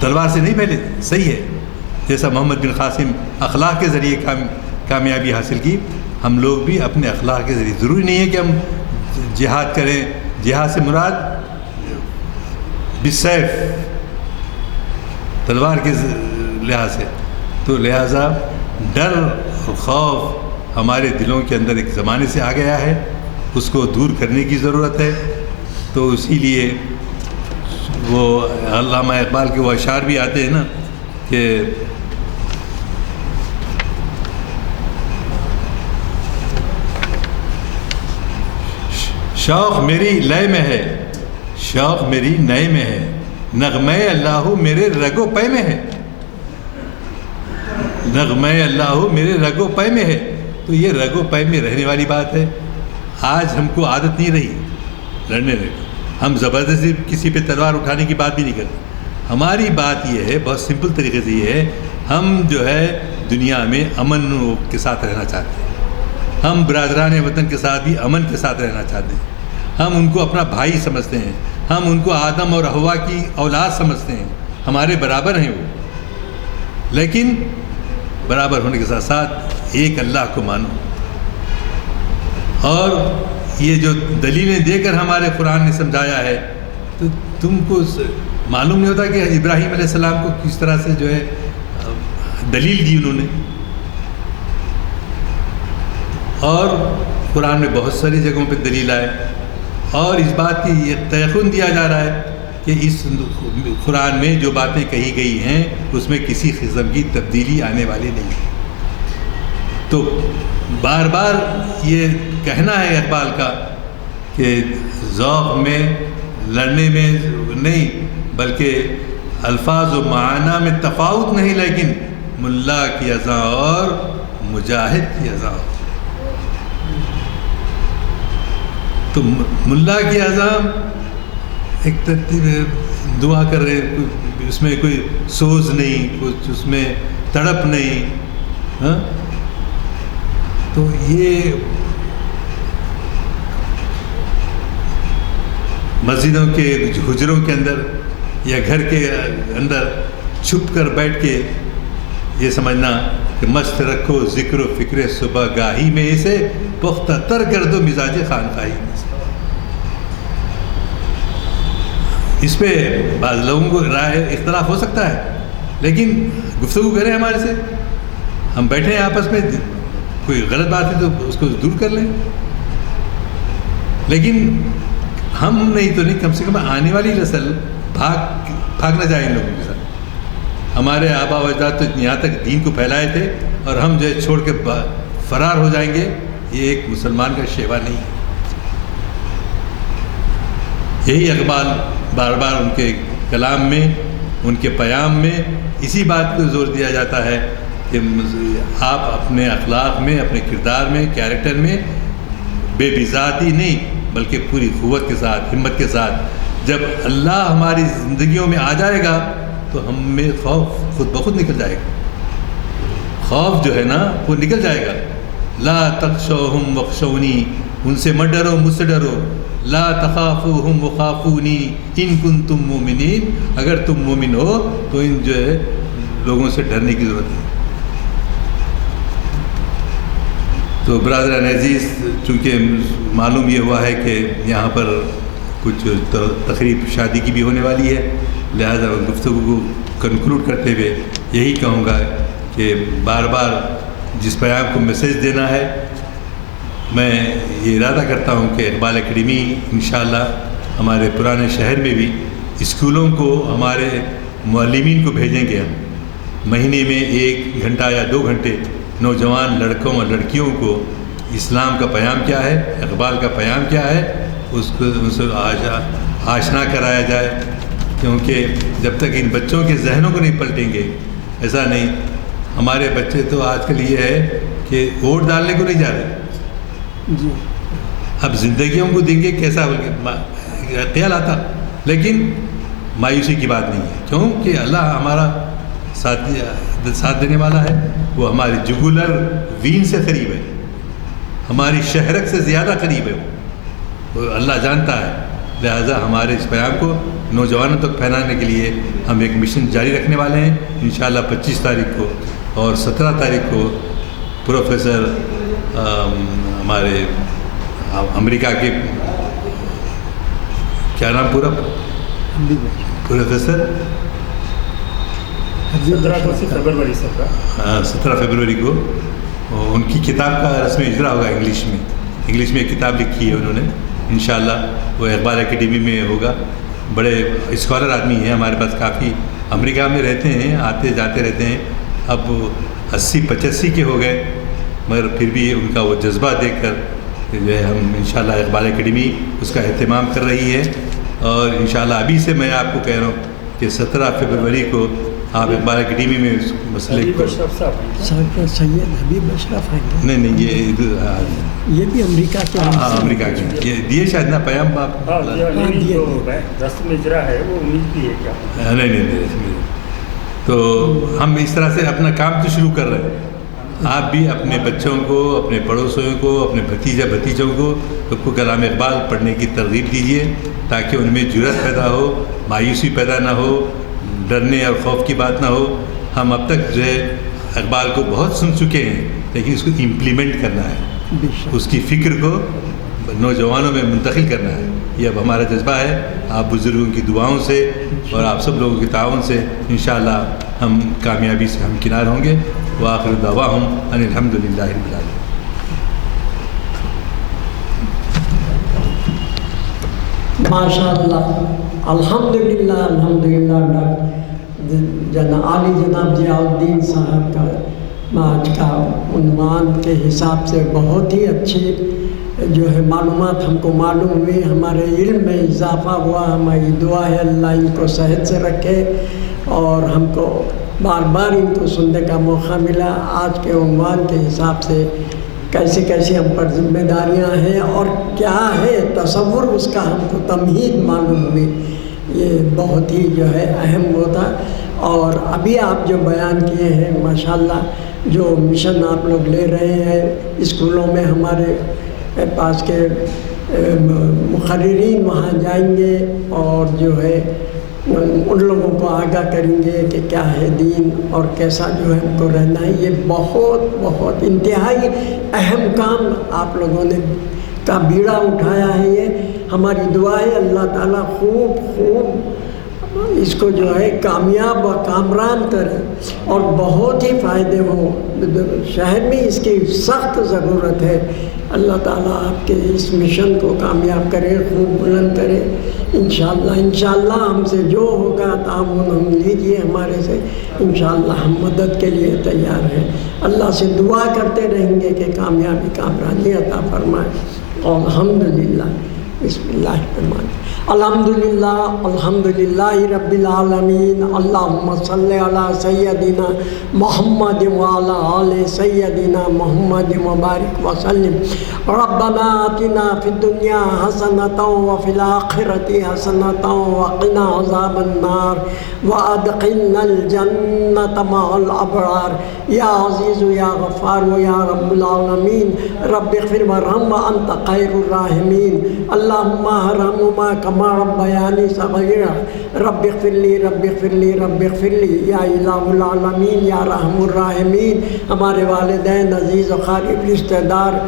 تلوار سے نہیں پھیلے، صحیح ہے، جیسا محمد بن قاسم اخلاق کے ذریعے کامیابی حاصل کی، ہم لوگ بھی اپنے اخلاق کے ذریعے، ضروری نہیں ہے کہ ہم جہاد کریں، جہاد سے مراد بالسیف، تلوار کے لحاظ سے، تو لہٰذا ڈر اور خوف ہمارے دلوں کے اندر ایک زمانے سے آ گیا ہے، اس کو دور کرنے کی ضرورت ہے۔ تو اسی لیے وہ علامہ اقبال کے وہ اشعار بھی آتے ہیں نا کہ شوق میری لے میں ہے، شوق میری نئے میں ہے، نغمہ اللہ میرے رگ و پے میں ہے، نغمہ اللہ میرے رگ و پے میں ہے۔ تو یہ رگ و پے میں رہنے والی بات ہے۔ آج ہم کو عادت نہیں رہی لڑنے میں، ہم زبردستی کسی پہ تلوار اٹھانے کی بات بھی نہیں کرتے۔ ہماری بات یہ ہے، بہت سمپل طریقے سے یہ ہے، ہم جو ہے دنیا میں امن کے ساتھ رہنا چاہتے ہیں، ہم برادران وطن کے ساتھ بھی امن کے ساتھ رہنا چاہتے ہیں، ہم ان کو اپنا بھائی سمجھتے ہیں، ہم ان کو آدم اور حوا کی اولاد سمجھتے ہیں، ہمارے برابر ہیں وہ، لیکن برابر ہونے کے ساتھ ساتھ ایک اللہ کو مانو۔ اور یہ جو دلیلیں دے کر ہمارے قرآن نے سمجھایا ہے، تو تم کو معلوم نہیں ہوتا کہ ابراہیم علیہ السلام کو کس طرح سے جو ہے دلیل دی انہوں نے، اور قرآن میں بہت ساری جگہوں پہ دلیل آئے، اور اس بات کی یہ تیقن دیا جا رہا ہے کہ اس قرآن میں جو باتیں کہی گئی ہیں اس میں کسی قسم کی تبدیلی آنے والی نہیں۔ تو بار بار یہ کہنا ہے اقبال کا کہ ذوق میں، لڑنے میں نہیں، بلکہ الفاظ و معنی میں تفاوت نہیں، لیکن ملا کی اذاں اور مجاہد کی اذاں۔ تو ملا کی اذاں ایک ترتیب دعا کر رہے، اس میں کوئی سوز نہیں، کچھ اس میں تڑپ نہیں، ہاں؟ تو یہ مسجدوں کے حجروں کے اندر یا گھر کے اندر چھپ کر بیٹھ کے یہ سمجھنا کہ مست رکھو ذکر و فکر صبح گاہی میں اسے پختہ تر کر دو مزاج خانقاہی میں سے. اس پہ بعض لوگوں کو رائے اختلاف ہو سکتا ہے، لیکن گفتگو کریں ہمارے سے، ہم بیٹھے ہیں آپس میں، کوئی غلط بات ہے تو اس کو دور کر لیں. لیکن ہم نہیں تو نہیں، کم سے کم آنے والی نسل بھاگ نہ جائے ان لوگوں کے ساتھ. ہمارے آبا و اجداد تو یہاں تک دین کو پھیلائے تھے، اور ہم جو ہے چھوڑ کے فرار ہو جائیں گے، یہ ایک مسلمان کا شیوا نہیں ہے. یہی اقبال بار بار ان کے کلام میں، ان کے پیام میں اسی بات کو زور دیا جاتا ہے کہ آپ اپنے اخلاق میں، اپنے کردار میں، کیریکٹر میں بے بذاتی نہیں بلکہ پوری قوت کے ساتھ، ہمت کے ساتھ جب اللہ ہماری زندگیوں میں آ جائے گا تو ہم میں خوف خود بخود نکل جائے گا. خوف جو ہے نا وہ نکل جائے گا. لا تخشوہم وخشونی، ان سے مت ڈرو، مجھ سے ڈرو. لا تخافوہم وخافونی ان کنتم مومنین، اگر تم مومن ہو تو ان جو ہے لوگوں سے ڈرنے کی ضرورت ہے. تو برادران عزیز، چونکہ معلوم یہ ہوا ہے کہ یہاں پر کچھ تقریب شادی کی بھی ہونے والی ہے، لہذا گفتگو کو کنکلوڈ کرتے ہوئے یہی کہوں گا کہ بار بار جس پیغام کو میسیج دینا ہے، میں یہ ارادہ کرتا ہوں کہ اقبال اکیڈمی انشاءاللہ ہمارے پرانے شہر میں بھی اسکولوں کو ہمارے معلمین کو بھیجیں گے. ہم مہینے میں 1 گھنٹہ یا 2 گھنٹے نوجوان لڑکوں اور لڑکیوں کو اسلام کا پیام کیا ہے، اقبال کا پیام کیا ہے، اس کو ان سے آشنا کرایا جائے. کیونکہ جب تک ان بچوں کے ذہنوں کو نہیں پلٹیں گے، ایسا نہیں. ہمارے بچے تو آج کل یہ ہے کہ ووٹ ڈالنے کو نہیں جا رہے جی، اب زندگیوں کو دیں گے کیسا خیال آتا. لیکن مایوسی کی بات نہیں ہے، کیونکہ اللہ ہمارا ساتھ دینے والا ہے. وہ ہماری جگولر وین سے قریب ہے، ہماری شہرک سے زیادہ قریب ہے. وہ اللہ جانتا ہے. لہذا ہمارے اس پیام کو نوجوانوں تک پھیلانے کے لیے ہم ایک مشن جاری رکھنے والے ہیں. انشاءاللہ 25 تاریخ کو اور 17 تاریخ کو پروفیسر ہمارے امریکہ کے کیا نام پورا، پروفیسر 17 فروری کو ان کی کتاب کا رسم اجرا ہوگا انگلش میں ایک کتاب لکھی ہے انہوں نے. انشاءاللہ وہ اقبال اکیڈمی میں ہوگا. بڑے اسکالر آدمی ہیں ہمارے پاس، کافی امریکہ میں رہتے ہیں، آتے جاتے رہتے ہیں. اب 80-85 کے ہو گئے، مگر پھر بھی ان کا وہ جذبہ دیکھ کر جو ہے ہم انشاءاللہ اقبال اکیڈمی اس کا اہتمام کر رہی ہے. اور انشاءاللہ ابھی سے میں آپ کو کہہ رہا ہوں کہ 17 فروری کو آپ اقبال اکیڈمی میں اس مسئلے کو سید حبیب اشرف ہیں، نہیں یہ بھی امریکہ کے، امریکہ کے یہ دیے شاید نا پیام باپ. رسم اجرا ہے وہ امید بھی ہے کیا؟ نہیں. تو ہم اس طرح سے اپنا کام تو شروع کر رہے ہیں. آپ بھی اپنے بچوں کو، اپنے پڑوسیوں کو، اپنے بھتیجوں کو کلام اقبال پڑھنے کی ترغیب دیجیے، تاکہ ان میں جرأت پیدا ہو، مایوسی پیدا نہ ہو، ڈرنے اور خوف کی بات نہ ہو. ہم اب تک جو ہے اقبال کو بہت سن چکے ہیں، لیکن اس کو امپلیمنٹ کرنا ہے، اس کی فکر کو نوجوانوں میں منتقل کرنا ہے. یہ اب ہمارا جذبہ ہے. آپ بزرگوں کی دعاؤں سے اور آپ سب لوگوں کے تعاون سے انشاءاللہ ہم کامیابی سے ہمکنار ہوں گے. وآخر دعواہم ان الحمدللہ رب العالمین. ماشاء اللہ، الحمدللہ عالی جناب ضیاء الدین صاحب کا آج کا عنوان کے حساب سے بہت ہی اچھی جو ہے معلومات ہم کو معلوم ہوئی، ہمارے علم میں اضافہ ہوا. ہماری دعا ہے اللہ ان کو صحت سے رکھے، اور ہم کو بار بار ان کو سننے کا موقع ملا. آج کے عنوان کے حساب سے کیسی ہم پر ذمہ داریاں ہیں اور کیا ہے تصور، اس کا ہم کو تمہید معلوم ہوئی. یہ بہت ہی جو ہے اہم ہوتا. اور ابھی آپ جو بیان کیے ہیں ماشاءاللہ، جو مشن آپ لوگ لے رہے ہیں اسکولوں میں، ہمارے پاس کے مقررین وہاں جائیں گے اور جو ہے ان لوگوں کو آگاہ کریں گے کہ کیا ہے دین اور کیسا جو ہے ہم کو رہنا ہے۔ یہ بہت بہت انتہائی اہم کام آپ لوگوں نے کا بیڑا اٹھایا ہے۔ یہ ہماری دعا ہے اللہ تعالیٰ خوب اس کو جو ہے کامیاب و کامران کرے اور بہت ہی فائدے ہوں۔ شہر میں اس کی سخت ضرورت ہے۔ اللہ تعالیٰ آپ کے اس مشن کو کامیاب کرے، خوب بلند کرے انشاءاللہ ہم سے جو ہوگا تعاون ہم لیجیے ہمارے سے، انشاءاللہ ہم مدد کے لیے تیار ہیں۔ اللہ سے دعا کرتے رہیں گے کہ کامیابی کامرانی عطا فرمائے۔ الحمدللہ، بسم اللہ الرحمن الرحیم، الحمدللہ رب العالمین، اللہم صلی علی سیدنا محمد وعلی آل سیدنا محمد وبارک وسلم۔ ربنا آتنا فی الدنیا حسنۃ وفی الآخرۃ حسنۃ وقنا عذاب النار وادخلنا الجنۃ مع الابرار۔ یا عزیز یا غفار یا رب العالمین، رب اغفر وارحم وانت خیر الراحمین۔ اللہم ارحمہما کما ربیانی صغیرا، رب اغفر لی رب اغفر لی رب اغفر لی یا الہ العالمین یا رحم الراحمین۔ ہمارے والدین، عزیز و قریب رشتہ دار،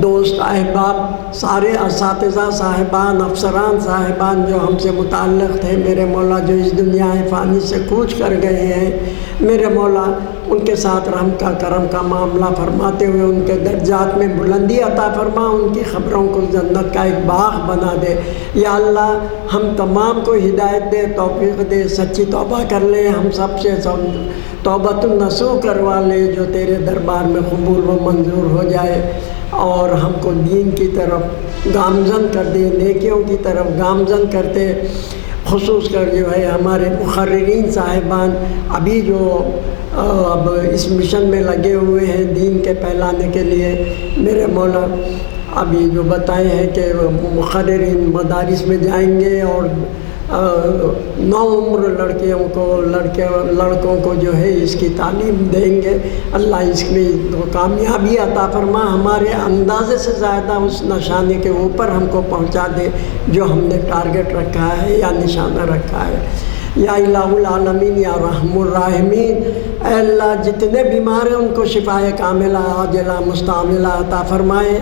دوست احباب، سارے اساتذہ صاحبان، افسران صاحبان جو ہم سے متعلق تھے، میرے مولا جو اس دنیا فانی سے کوچ کر گئے ہیں، میرے مولا ان کے ساتھ رحم کا کرم کا معاملہ فرماتے ہوئے ان کے درجات میں بلندی عطا فرما، ان کی خبروں کو جنت کا ایک باغ بنا دے۔ یا اللہ ہم تمام کو ہدایت دے، توفیق دے، سچی توبہ کر لے، ہم سب سے توبۃ النصوح کروا لے جو تیرے دربار میں قبول و منظور ہو جائے، اور ہم کو دین کی طرف گامزن کر دے، نیکیوں کی طرف گامزن کرتے، خصوص کر جو ہے ہمارے مقررین صاحبان ابھی جو اب اس مشن میں لگے ہوئے ہیں دین کے پھیلانے کے لیے، میرے مولا ابھی جو بتائے ہیں کہ مقررین مدارس میں جائیں گے اور نوعمر لڑکوں کو جو ہے اس کی تعلیم دیں گے۔ اللہ اس میں کامیابی عطا فرما، ہمارے اندازے سے زیادہ اس نشانے کے اوپر ہم کو پہنچا دے جو ہم نے ٹارگٹ رکھا ہے یا نشانہ رکھا ہے۔ یا الہ العالمین یا رحم الراحمین، اے اللہ جتنے بیمار ہیں ان کو شفائے کاملہ عاجلہ مستعملہ عطا فرمائے۔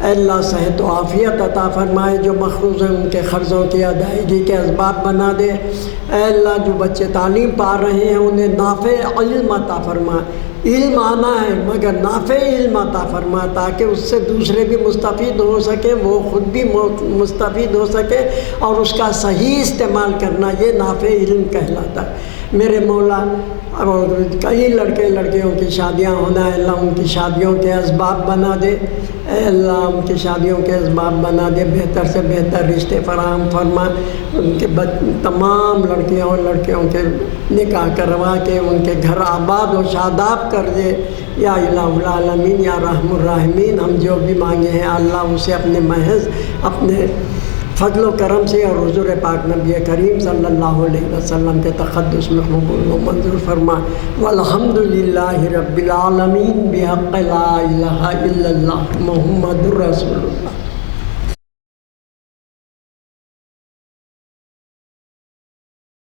اے اللہ صحت و عافیت عطا فرمائے، جو مقروض ہیں ان کے قرضوں کی ادائیگی کے اسباب بنا دے۔ اے اللہ جو بچے تعلیم پا رہے ہیں انہیں نافع علم عطا فرما، علم آنا ہے مگر نافع علم عطا فرما، تاکہ اس سے دوسرے بھی مستفید ہو سکیں، وہ خود بھی مستفید ہو سکے، اور اس کا صحیح استعمال کرنا یہ نافع علم کہلاتا ہے۔ میرے مولا اور کئی لڑکے لڑکیوں کی شادیاں ہونا ہے، اللہ ان کی شادیوں کے اسباب بنا دے۔ اے اللہ ان کی شادیوں کے اسباب بنا دے، بہتر سے بہتر رشتے فراہم فرما، ان کے تمام لڑکیوں اور لڑکیوں کے نکاح کروا کے ان کے گھر آباد و شاداب کر دے۔ یا الہ العالمین یا رحم الراحمین، ہم جو بھی مانگے ہیں اللہ اسے اپنے محض اپنے فضل و کرم سے اور حضور پاک نبی کریم صلی اللہ علیہ وسلم کے تقدس میں قبول و منظور فرما۔ والحمد للہ رب العالمین بحق لا الہ الا اللہ محمد رسول اللہ۔